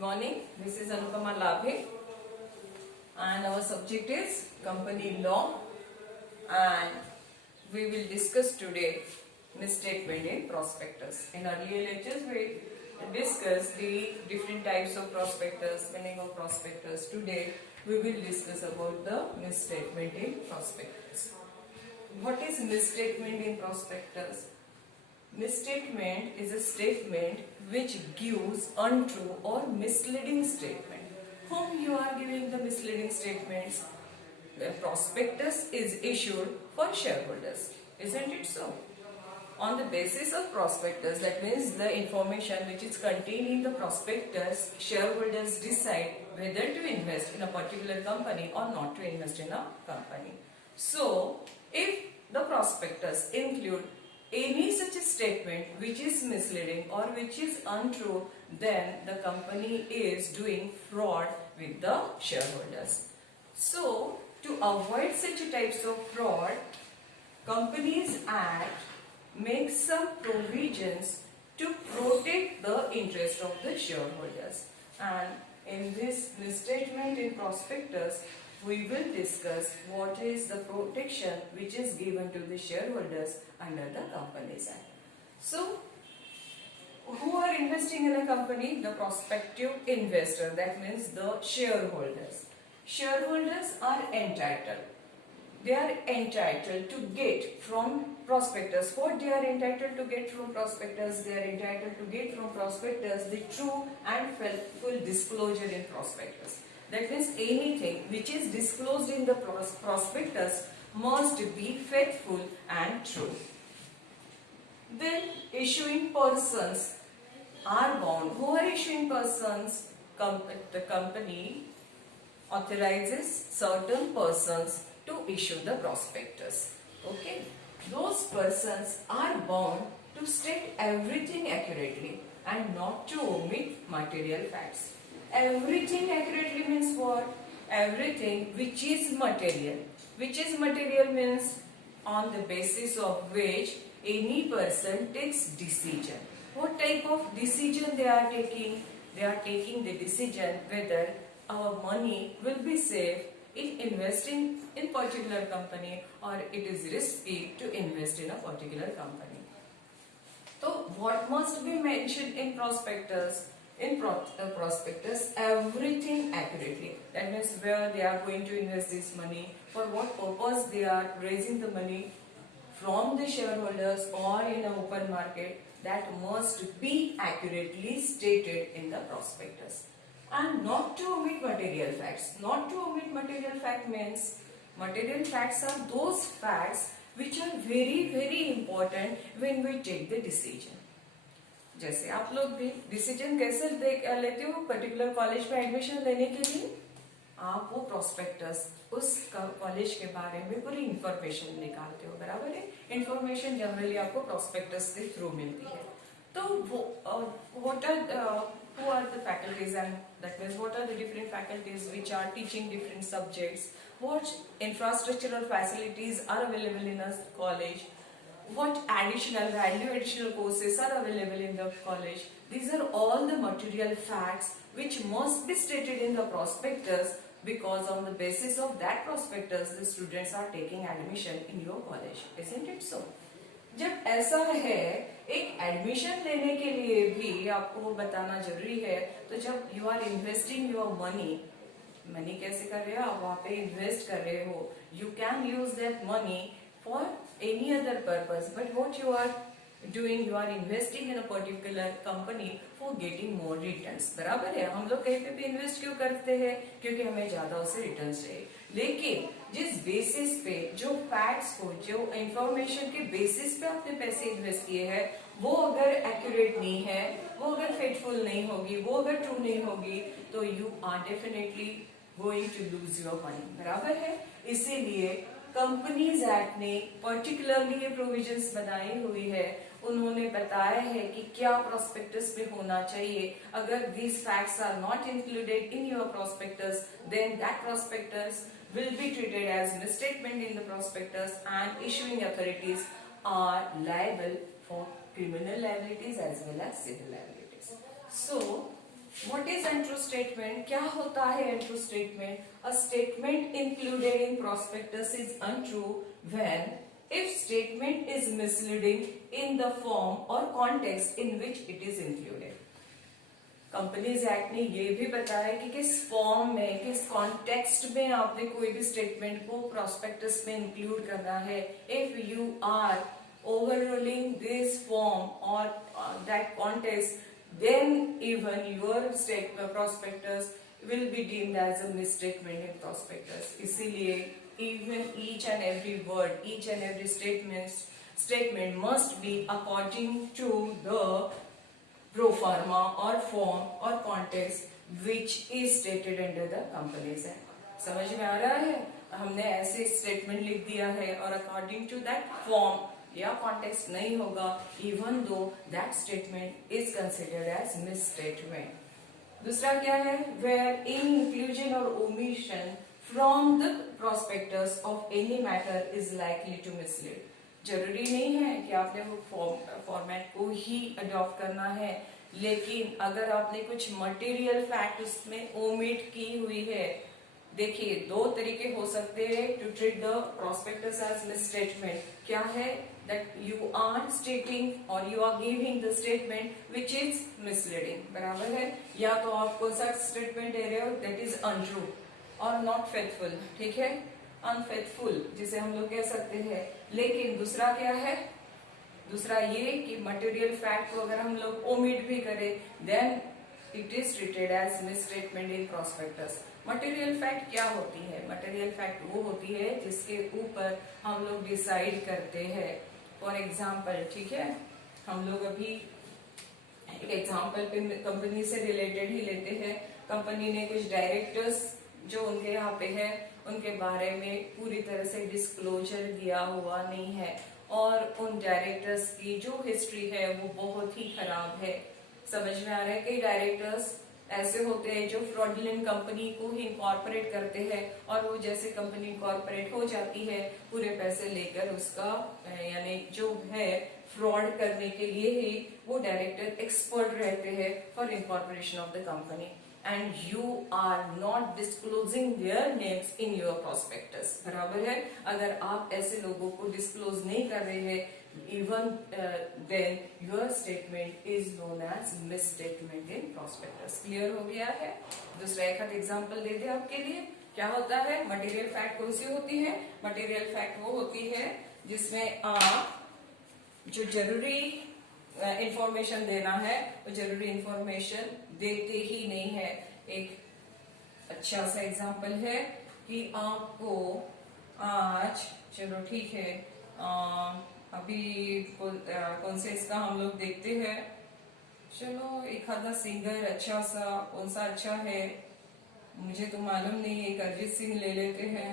morning. This is Anupama Labhe and our subject is company law, and we will discuss today misstatement in prospectus. In earlier lectures we discussed the different types of prospectus, meaning of prospectus. Today we will discuss about the misstatement in prospectus. What is misstatement in prospectus? Misstatement is a statement which gives untrue or misleading statement. Whom you are giving the misleading statements? The prospectus is issued for shareholders, isn't it so? On the basis of prospectus, that means the information which is contained in the prospectus, shareholders decide whether to invest in a particular company or not to invest in a company. So, if the prospectus include any such a statement which is misleading or which is untrue, then the company is doing fraud with the shareholders. So, to avoid such types of fraud, Companies Act makes some provisions to protect the interest of the shareholders. And in this misstatement in prospectus, we will discuss what is the protection which is given to the shareholders under the Companies Act. So, who are investing in a company? The prospective investor, that means the shareholders. Shareholders are entitled. They are entitled to get from prospectus. What they are entitled to get from prospectus? They are entitled to get from prospectus the true and full disclosure in prospectus. That means anything which is disclosed in the prospectus must be faithful and true. Then issuing persons are bound. Who are issuing persons? The company authorizes certain persons to issue the prospectus. Okay, those persons are bound to state everything accurately and not to omit material facts. Everything accurately means what? Everything which is material. Which is material means on the basis of which any person takes decision. What type of decision they are taking? They are taking the decision whether our money will be safe in investing in particular company or it is risky to invest in a particular company. So what must be mentioned in prospectus? In prospectus, everything accurately. That means where they are going to invest this money, for what purpose they are raising the money from the shareholders or in an open market, that must be accurately stated in the prospectus. And not to omit material facts. Not to omit material fact means material facts are those facts which are very important when we take the decision. जैसे आप लोग भी decision कैसे लेते हो particular college में admission लेने के लिए? आप वो प्रोस्पेक्टस उस कॉलेज के बारे में पूरी इंफॉर्मेशन निकालते हो, बराबर है? इंफॉर्मेशन जनरली आपको प्रोस्पेक्टस के थ्रू मिलती है. तो who are the faculties, and that means what are the different faculties which are teaching different subjects, what infrastructural facilities are available in a college, what additional courses are available in the college. These are all the material facts which must be stated in the prospectus, because on the basis of that prospectus the students are taking admission in your college, isn't it so? जब ऐसा है, एक admission लेने के लिए भी आपको बताना जरूरी है. तो जब you are investing your money कैसे कर रहे हो? आप वहाँ पे इन्वेस्ट कर रहे हो. You can use that money for any other purpose, but what you are doing, you are investing in a particular company for getting more returns. बराबर है? हम लोग कहीं पे भी इन्वेस्ट क्यों करते हैं? क्योंकि हमें ज्यादा उससे रिटर्न्स चाहिए. लेकिन जिस बेसिस पे, जो फैक्ट्स को, जो इंफॉर्मेशन के बेसिस पे आपने पैसे इन्वेस्ट किए हैं, वो अगर एक्यूरेट नहीं है, वो अगर फेथफुल नहीं होगी, वो अगर ट्रू नहीं होगी, तो you are definitely going to lose your money. बराबर है? इसीलिए कंपनीज एक्ट ने पर्टिकुलरली ये प्रोविजंस बनाई हुई है. उन्होंने बताया है कि क्या प्रोस्पेक्टस में होना चाहिए. अगर these facts are not included in your prospectus, then that prospectus will be treated as misstatement in the prospectus, and issuing authorities are liable for criminal liabilities as well as civil liabilities. So, what is intro statement? क्या होता है intro statement? A statement included in prospectus is untrue when if statement is misleading in the form or context in which it is included. Companies act ने ये भी बताया कि किस form में, किस कॉन्टेक्स्ट में आपने कोई भी स्टेटमेंट को प्रोस्पेक्टस में इंक्लूड करना है. If you are overruling this form और that context, then even your prospectus will be deemed as a misstatement in prospectus. इसीलिए even each and every word, each and every statement must be according to the pro forma or form or context which is stated under the Companies Act. समझ में आ रहा है? हमने ऐसे statement लिख दिया है और अकॉर्डिंग टू दैट फॉर्म या कॉन्टेक्स्ट नहीं होगा, even though that statement is considered as misstatement. दूसरा क्या है? वेयर इन इंक्लूजन और omission from the prospectus of any matter is likely to mislead. जरूरी नहीं है कि आपने वो फॉर्मेट को ही अडॉप्ट करना है, लेकिन अगर आपने कुछ मटेरियल फैक्ट उसमें ओमिट की हुई है, देखिए दो तरीके हो सकते हैं to treat the prospectus as misstatement. क्या है? दैट यू आर स्टेटिंग और you are giving the statement which is misleading. बराबर है? या तो आप कौन सा स्टेटमेंट दे रहे हो दैट इज अनट्रू और नॉट फेथफुल. ठीक है, अनफेथफुल जिसे हम लोग कह सकते हैं. लेकिन दूसरा क्या है? दूसरा ये कि मटेरियल फैक्ट को अगर हम लोग ओमिट भी करें, then it is treated as misstatement in prospectus. Material fact क्या होती है? मटेरियल फैक्ट वो होती है जिसके ऊपर हम लोग डिसाइड करते हैं. फॉर एग्जाम्पल, ठीक है, हम लोग अभी एक एग्जाम्पल पे कंपनी से रिलेटेड ही लेते हैं. कंपनी ने कुछ डायरेक्टर्स जो उनके यहाँ पे है उनके बारे में पूरी तरह से डिस्क्लोजर दिया हुआ नहीं है, और उन डायरेक्टर्स की जो हिस्ट्री है वो बहुत ही खराब है. समझ में आ रहा है? कई डायरेक्टर्स ऐसे होते हैं जो फ्रॉडुलेंट कंपनी को ही इनकॉर्पोरेट करते हैं, और वो जैसे कंपनी इनकॉर्पोरेट हो जाती है पूरे पैसे लेकर उसका यानी जो है फ्रॉड करने के लिए ही वो डायरेक्टर एक्सपर्ट रहते हैं for incorporation of the company, and you are not disclosing their names in your prospectus. बराबर है? अगर आप ऐसे लोगों को डिस्क्लोज नहीं कर रहे हैं, even then your statement is known as misstatement in prospectus. Clear हो गया है? दूसरा एक आध एग्जाम्पल दे दे आपके लिए. क्या होता है? मटेरियल फैक्ट कौन सी होती है? मटेरियल फैक्ट वो होती है जिसमें आप जो जरूरी इंफॉर्मेशन देना है वो जरूरी इंफॉर्मेशन देते ही नहीं है. एक अच्छा सा एग्जांपल है कि आपको आज, चलो ठीक है, अभी कौन से इसका हम लोग देखते हैं. चलो एक आधा सिंगर अच्छा सा, कौन सा अच्छा है मुझे तो मालूम नहीं. एक अरिजीत सिंह ले लेते हैं.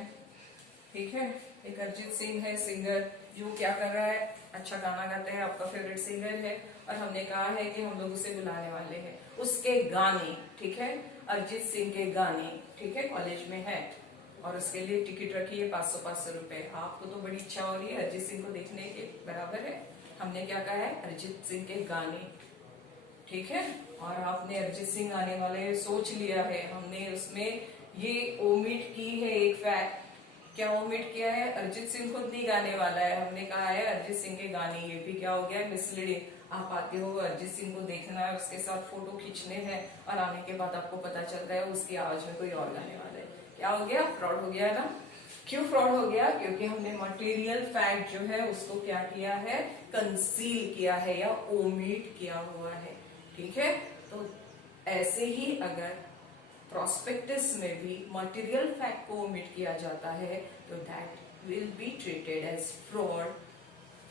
ठीक है, एक अरिजीत सिंह है सिंगर जो क्या कर रहा है, अच्छा गाना गाते हैं, आपका फेवरेट सिंगर है, और हमने कहा है कि हम लोग उसे बुलाने वाले हैं. उसके गाने, ठीक है, अरिजीत सिंह के गाने, ठीक है, कॉलेज में है और उसके लिए टिकट रखी है 500 रुपए. आपको तो बड़ी इच्छा हो रही है अरिजीत सिंह को देखने के. बराबर है? हमने क्या कहा है? अरिजीत सिंह के गाने. ठीक है, और आपने अरिजीत सिंह आने वाले सोच लिया है. हमने उसमें ये ओमिट की है एक फैक्ट. क्या ओमिट किया है? अरिजीत सिंह खुद नहीं गाने वाला है. हमने कहा है अरिजीत सिंह के गाने. ये भी क्या हो गया? मिसलीडिंग. आप आते हो अरिजीत सिंह को देखना है, उसके साथ फोटो खींचने हैं, और आने के बाद आपको पता चलता है उसकी आवाज में कोई और गाने वाला है. क्या हो गया? फ्रॉड हो गया ना. क्यों फ्रॉड हो गया? क्योंकि हमने मटेरियल फैक्ट जो है उसको क्या किया है? कंसील किया है या ओमिट किया हुआ है. ठीक है, तो ऐसे ही अगर प्रोस्पेक्टस में भी मटेरियल फैक्ट को ओमिट किया जाता है तो that will be treated as fraud.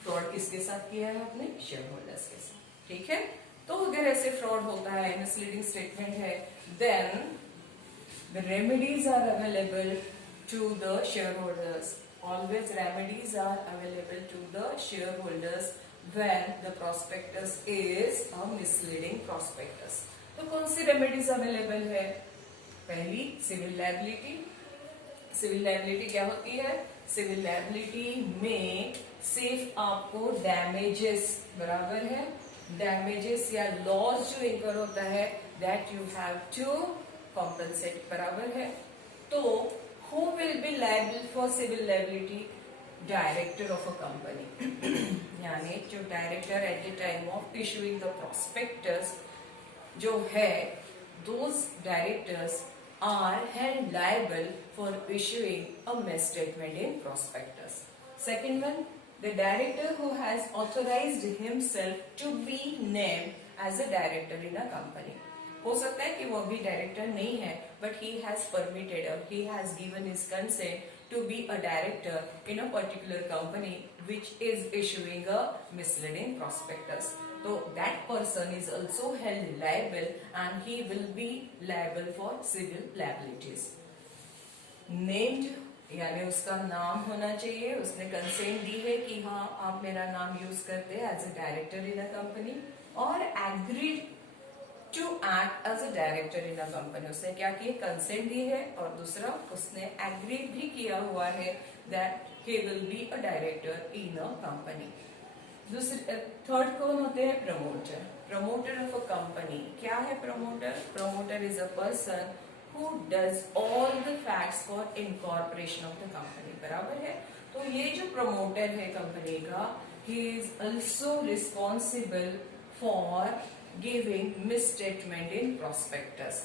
Fraud किसके साथ किया है? अपने शेयर होल्डर्स के साथ. ठीक है, तो अगर ऐसे फ्रॉड होता है, मिसलीडिंग स्टेटमेंट है, then the remedies are available to the shareholders. Always remedies are available to the shareholders when the prospectus is a misleading prospectus. तो कौन सी रेमेडीज अवेलेबल है? पहली, सिविल लायबिलिटी. सिविल लायबिलिटी क्या होती है? Civil liability में सिर्फ आपको डैमेजेस, बराबर है, डैमेजेस या लॉस जो इनकर होता है that you have to compensate. बराबर है? तो who will be liable for civil liability? Director of a company. यानी जो director at the time of issuing the prospectus जो है, those directors are held liable for issuing a misstatement in prospectus. Second one, the director who has authorized himself to be named as a director in a company. हो सकता है कि वो अभी director नहीं है, बट ही हैज परमिटेड और he has given his consent to be a director in a particular company which is issuing a misleading prospectus. तो that person is also held liable and he will be liable for civil liabilities. Named यानी उसका नाम होना चाहिए, उसने consent दी है कि हाँ आप मेरा नाम यूज करते हैं as a director in a company, और agreed to act as a director in a company. उसने क्या किया? कंसेंट दी है, और दूसरा उसने एग्री भी किया हुआ है that he will B a director in a company. दूसरे थर्ड कौन होते हैं? Promoter. Promoter of a company. क्या है promoter? Promoter is a person who does all the facts for incorporation of the company. बराबर है? तो ये जो प्रमोटर है कंपनी का, he is also responsible for giving misstatement in prospectus.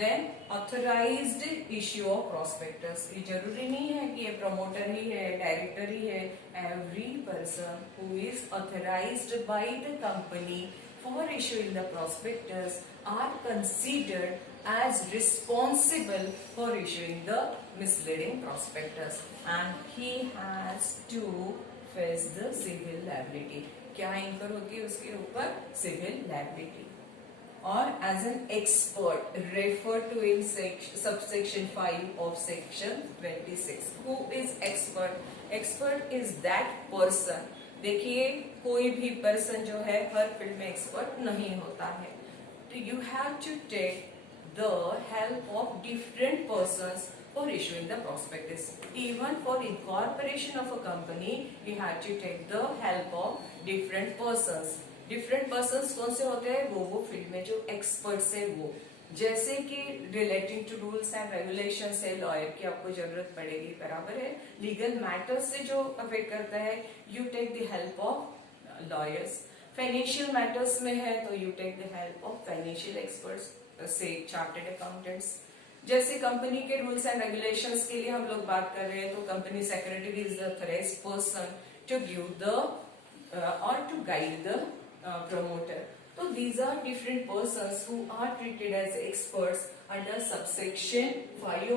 Then authorized issue of prospectus. ये जरूरी नहीं है कि ये प्रमोटर ही है, डायरेक्टर ही है. Every person who is authorized by the company for issuing the prospectus are considered as responsible for issuing the misleading prospectus, and he has to face the civil liability. क्या इंकर होती है उसके ऊपर? Civil liability. और as an expert refer to in subsection 5 of section 26. Who is expert? Expert is that person. देखिए कोई भी पर्सन जो है हर फील्ड में एक्सपर्ट नहीं होता है, तो you have to take the help of different persons for issuing the prospectus. Even for incorporation of a company, you have to take the help of different persons. Different persons कौन से होते हैं? वो field में जो experts है वो. जैसे कि relating to rules and regulation से लॉयर की आपको जरूरत पड़ेगी. बराबर है? लीगल मैटर्स से जो अफेक्ट करता है, you take the help of lawyers. Financial matters में है तो you take the help of financial experts, से चार्टर्ड अकाउंटेंट्स. जैसे कंपनी के रूल्स एंड रेगुलेशंस के लिए हम लोग बात कर रहे हैं, तो company secretary is the authorised person to give the और टू गाइड द प्रमोटर. तो these are different persons who are treated as experts under subsection 5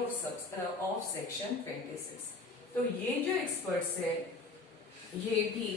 of section 26. तो ये जो experts है, ये भी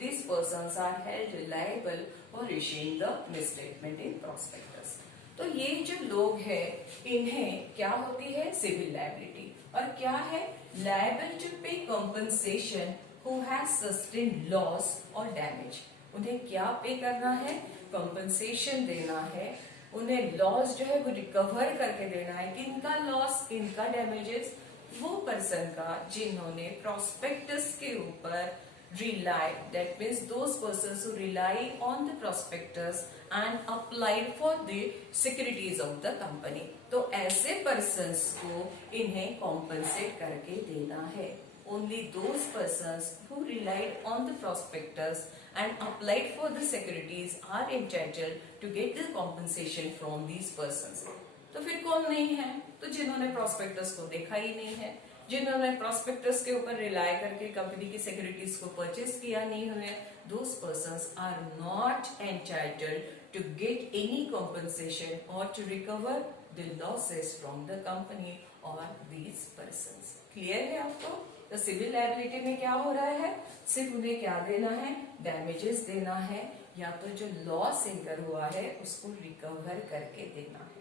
these persons are held liable for issuing the misstatement in prospectus. तो ये जो लोग हैं, इन्हें क्या होती है? Civil liability. और क्या है? Liable to pay compensation who has sustained loss और डैमेज. उन्हें क्या पे करना है? कंपनसेशन देना है. उन्हें लॉस जो है वो रिकवर करके देना है. किनका लॉस? किनका डैमेजेस? वो पर्सन का जिन्होंने प्रोस्पेक्टस के ऊपर rely, that means those persons who rely on the prospectus and applied for the securities of the company. तो ऐसे persons को इन्हें compensate करके देना है. Only those persons who relied on the prospectus and applied for the securities are entitled to get the compensation from these persons. तो फिर कौन नहीं है? तो जिन्होंने prospectus को देखा ही नहीं है, जिन्होंने प्रोस्पेक्टस के ऊपर रिलाय करके कंपनी की सिक्योरिटीज को परचेस किया नहीं हुए, those persons are not entitled to get any compensation और to recover the losses from the company और दीज पर्संस. क्लियर है आपको? तो सिविल लायबिलिटी में क्या हो रहा है? सिर्फ उन्हें क्या देना है? डैमेजेस देना है, या तो जो लॉस इनकर हुआ है उसको रिकवर करके देना है.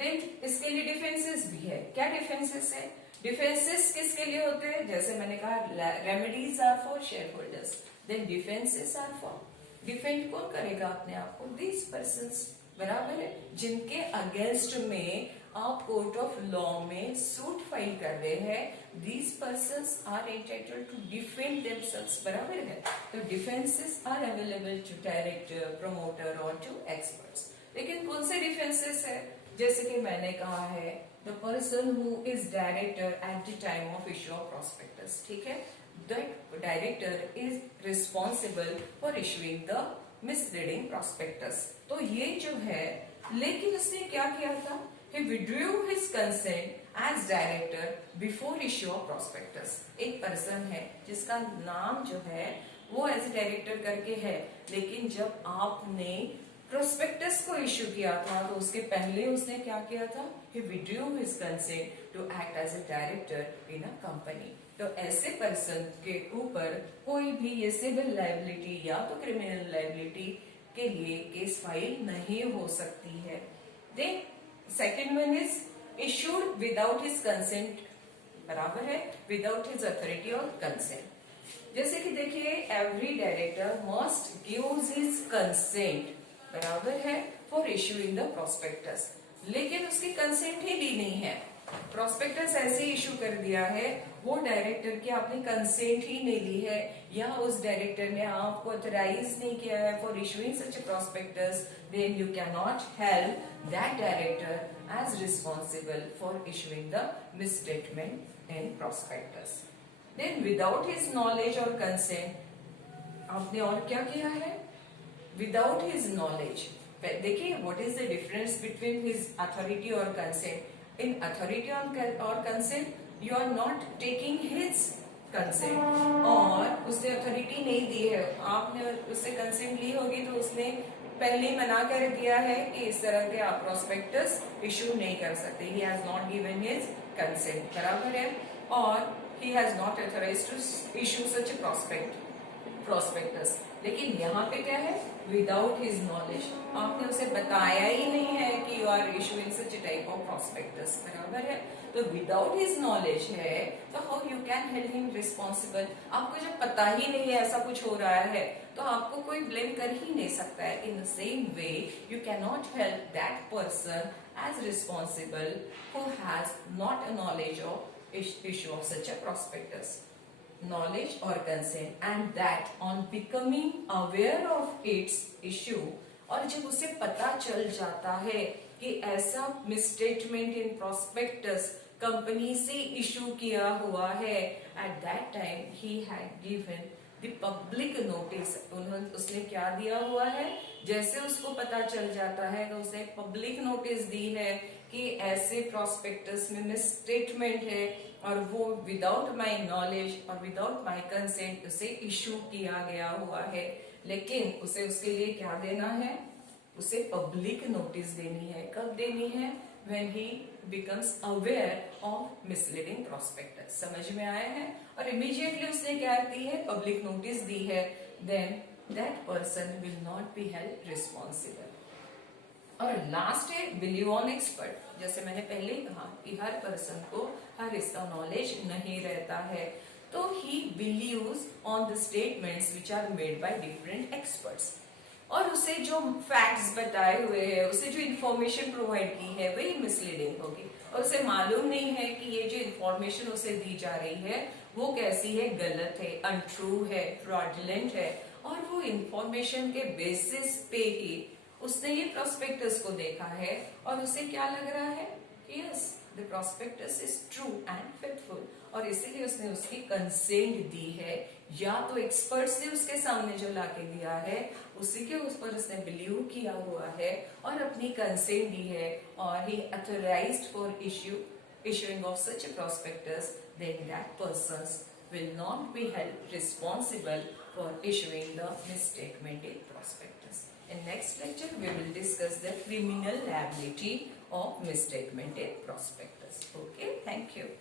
देन इसके लिए डिफेंसेस भी है. क्या डिफेंसेस है? डिफेंसेस किसके लिए होते हैं? जैसे मैंने कहा, remedies are for shareholders, then defences are for. Defend कौन करेगा अपने आप को? These persons. बराबर है? जिनके अगेंस्ट में आप कोर्ट ऑफ लॉ में सूट फाइल कर रहे हैं, these persons are entitled to defend themselves. बराबर है? तो defences are available to director, promoter और टू एक्सपर्ट्स. लेकिन कौन से डिफेंसेस है? जैसे कि मैंने कहा है the person who is director at the time of issue of prospectus, ठीक है, that director is responsible for issuing the misleading prospectus. तो ये जो है, लेकिन उसने क्या किया था? He withdrew his consent as director before issue of prospectus। एक पर्सन है जिसका नाम जो है वो एज ए डायरेक्टर करके है, लेकिन जब आपने प्रोस्पेक्टस को इश्यू किया था तो उसके पहले उसने क्या किया था? He withdrew his consent to act as a director in a company। तो ऐसे पर्सन के ऊपर कोई भी ये सिविल लायबिलिटी या तो क्रिमिनल लायबिलिटी के लिए केस फाइल नहीं हो सकती है। Then second one is issued without his consent, बराबर है, विदाउट हिज अथॉरिटी और कंसेंट। जैसे कि देखिए every director must gives his consent, बराबर है, फॉर इशूइंग द प्रॉस्पेक्टस, लेकिन उसकी कंसेंट ही ली नहीं है। प्रॉस्पेक्टस ऐसे इशू कर दिया है, वो डायरेक्टर की आपने कंसेंट ही नहीं ली है, या उस डायरेक्टर ने आपको ऑथराइज नहीं किया है for issuing such a prospectus, then you can not help that director as responsible for issuing the misstatement in prospectus. Then without his knowledge और कंसेंट आपने और क्या किया है? विदाउट हिज नॉलेज, देखिए what is the difference between his authority और consent. In authority or consent, you are not taking his consent, और उसने अथॉरिटी नहीं दी है, आपने उससे कंसेंट ली होगी तो उसने पहले ही मना कर दिया है कि इस तरह के आप प्रॉस्पेक्टस इशू नहीं कर सकते। He has not given his consent, बराबर है, और he has not authorized to issue such a prospectus। लेकिन यहाँ पे क्या है? विदाउट हिज नॉलेज, आपने उसे बताया ही नहीं है कि you are issuing such type of prospectus, बराबर है। तो विदाउट हिज नॉलेज है तो how you can held him responsible? आपको जब पता ही नहीं है ऐसा कुछ हो रहा है तो आपको कोई ब्लेम कर ही नहीं सकता है। In the same way you can not help that person as responsible who has not a knowledge of issue of such a prospectus, knowledge or consent, and that on becoming aware of its issue, और जब उसे पता चल जाता है कि ऐसा misstatement in prospectus company से इशू किया हुआ है, at that time he had given the public notice. उसने क्या दिया हुआ है? जैसे उसको पता चल जाता है तो उसे पब्लिक नोटिस दी है कि ऐसे प्रॉस्पेक्टस में मिसस्टेटमेंट है और वो विदाउट माय नॉलेज और विदाउट माय कंसेंट उसे इशू किया गया हुआ है। लेकिन उसे उसके लिए क्या देना है? उसे पब्लिक नोटिस देनी है। कब देनी है? when he becomes aware of misleading prospectus। समझ में आया है? और इमीडिएटली उसने क्या दी है? पब्लिक नोटिस दी है। then that person will not be held responsible। और लास्ट है बिलीव ऑन एक्सपर्ट। जैसे मैंने पहले ही कहा कि हर पर्सन को हर इसका नॉलेज नहीं रहता है, तो he believes on the statements which are made by different experts, और उसे जो फैक्ट्स बताए हुए हैं, उसे जो इन्फॉर्मेशन प्रोवाइड की है वही मिसलीडिंग होगी, और उसे मालूम नहीं है कि ये जो इन्फॉर्मेशन उसे दी जा रही है वो कैसी है, गलत है, अनट्रू है, फ्रॉडलेंट है, और वो इन्फॉर्मेशन के बेसिस पे ही उसने ये प्रॉस्पेक्टस को देखा है और उसे क्या लग रहा है कि yes the prospectus is true and faithful, और इसीलिए उसने उसकी कंसेंट दी है, या तो एक्सपर्ट्स ने उसके सामने जो लाके दिया है उसी के उस पर उसने बिलीव किया हुआ है और अपनी कंसेंट दी है, और he authorised for issuing of such a prospectus, then that persons will not be held responsible for issuing the misstatement in prospectus। In next lecture, we will discuss the criminal liability of misstatement in prospectus. Okay, thank you.